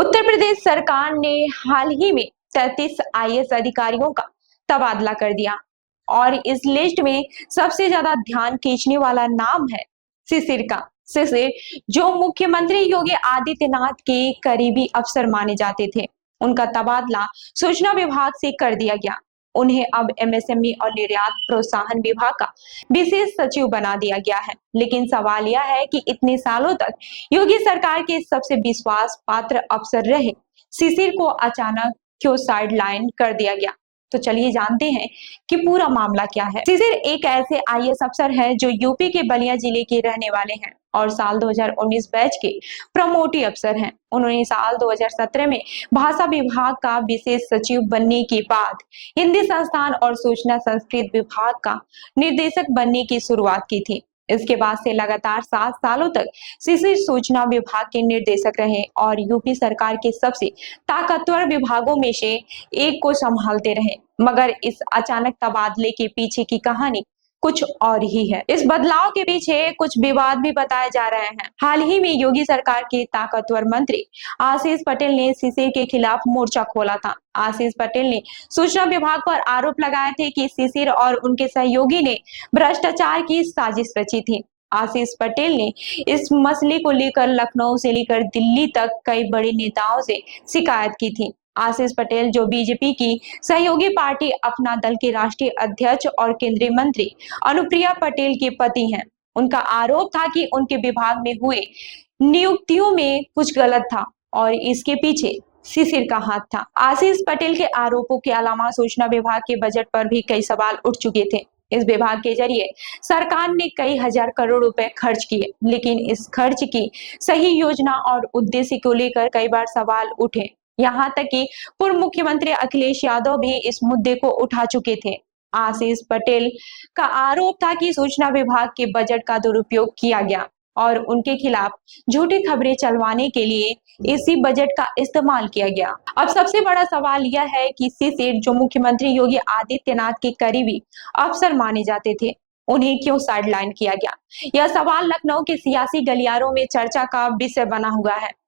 उत्तर प्रदेश सरकार ने हाल ही में 33 आईएएस अधिकारियों का तबादला कर दिया और इस लिस्ट में सबसे ज्यादा ध्यान खींचने वाला नाम है शिशिर का। शिशिर जो मुख्यमंत्री योगी आदित्यनाथ के करीबी अफसर माने जाते थे, उनका तबादला सूचना विभाग से कर दिया गया। उन्हें अब एमएसएमई और निर्यात प्रोत्साहन विभाग का विशेष सचिव बना दिया गया है। लेकिन सवाल यह है कि इतने सालों तक योगी सरकार के सबसे विश्वास पात्र अफसर रहे शिशिर को अचानक क्यों साइडलाइन कर दिया गया। तो चलिए जानते हैं कि पूरा मामला क्या है। शिशिर एक ऐसे आईएएस अफसर है जो यूपी के बलिया जिले के रहने वाले हैं और साल 2019 बैच के प्रमोटी अफसर हैं। उन्होंने साल 2017 में भाषा विभाग का विशेष सचिव बनने के बाद हिंदी संस्थान और सूचना संस्कृत विभाग का निर्देशक बनने की शुरुआत की थी। इसके बाद से लगातार 7 सालों तक शिशिर सूचना विभाग के निर्देशक रहे और यूपी सरकार के सबसे ताकतवर विभागों में से एक को संभालते रहे। मगर इस अचानक तबादले के पीछे की कहानी कुछ और ही है। इस बदलाव के पीछे कुछ विवाद भी बताए जा रहे हैं। हाल ही में योगी सरकार के ताकतवर मंत्री आशीष पटेल ने शिशिर के खिलाफ मोर्चा खोला था। आशीष पटेल ने सूचना विभाग पर आरोप लगाए थे कि शिशिर और उनके सहयोगी ने भ्रष्टाचार की साजिश रची थी। आशीष पटेल ने इस मसले को लेकर लखनऊ से लेकर दिल्ली तक कई बड़े नेताओं से शिकायत की थी। आशीष पटेल जो बीजेपी की सहयोगी पार्टी अपना दल के राष्ट्रीय अध्यक्ष और केंद्रीय मंत्री अनुप्रिया पटेल के पति हैं, उनका आरोप था कि उनके विभाग में हुए नियुक्तियों में कुछ गलत था और इसके पीछे शिशिर का हाथ था। आशीष पटेल के आरोपों के अलावा सूचना विभाग के बजट पर भी कई सवाल उठ चुके थे। इस विभाग के जरिए सरकार ने कई हजार करोड़ रुपए खर्च किए, लेकिन इस खर्च की सही योजना और उद्देश्य को लेकर कई बार सवाल उठे। यहाँ तक कि पूर्व मुख्यमंत्री अखिलेश यादव भी इस मुद्दे को उठा चुके थे। आशीष पटेल का आरोप था कि सूचना विभाग के बजट का दुरुपयोग किया गया और उनके खिलाफ झूठी खबरें चलवाने के लिए इसी बजट का इस्तेमाल किया गया। अब सबसे बड़ा सवाल यह है कि शिशिर जो मुख्यमंत्री योगी आदित्यनाथ के करीबी अफसर माने जाते थे, उन्हें क्यों साइडलाइन किया गया। यह सवाल लखनऊ के सियासी गलियारों में चर्चा का विषय बना हुआ है।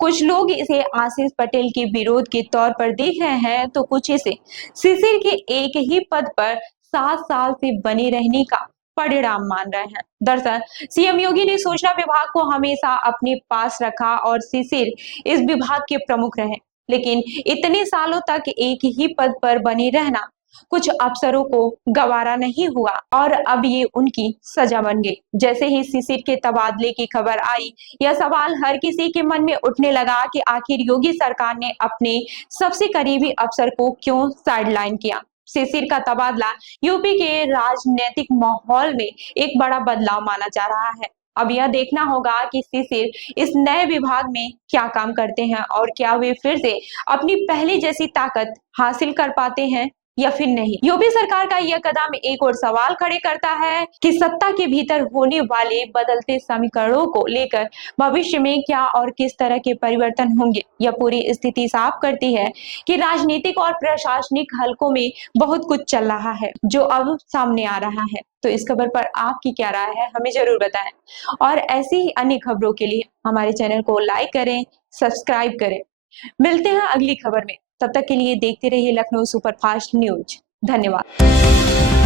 कुछ लोग इसे आशीष पटेल के विरोध के तौर पर देख रहे हैं, तो कुछ इसे शिशिर के एक ही पद पर 7 साल से बने रहने का परिणाम मान रहे हैं। दरअसल सीएम योगी ने सूचना विभाग को हमेशा अपने पास रखा और शिशिर इस विभाग के प्रमुख रहे, लेकिन इतने सालों तक एक ही पद पर बने रहना कुछ अफसरों को गवारा नहीं हुआ और अब ये उनकी सजा बन गई। जैसे ही शिशिर के तबादले की खबर आई, यह सवाल हर किसी के मन में उठने लगा कि आखिर योगी सरकार ने अपने सबसे करीबी अफसर को क्यों साइडलाइन किया। शिशिर का तबादला यूपी के राजनीतिक माहौल में एक बड़ा बदलाव माना जा रहा है। अब यह देखना होगा कि शिशिर इस नए विभाग में क्या काम करते हैं और क्या वे फिर से अपनी पहले जैसी ताकत हासिल कर पाते हैं या फिर नहीं। यूपी सरकार का यह कदम एक और सवाल खड़े करता है कि सत्ता के भीतर होने वाले बदलते समीकरणों को लेकर भविष्य में क्या और किस तरह के परिवर्तन होंगे। यह पूरी स्थिति साफ करती है कि राजनीतिक और प्रशासनिक हलकों में बहुत कुछ चल रहा है जो अब सामने आ रहा है। तो इस खबर पर आपकी क्या राय है, हमें जरूर बताएं और ऐसी ही अन्य खबरों के लिए हमारे चैनल को लाइक करें, सब्सक्राइब करें। मिलते हैं अगली खबर में, तब तक के लिए देखते रहिए लखनऊ सुपरफास्ट न्यूज। धन्यवाद।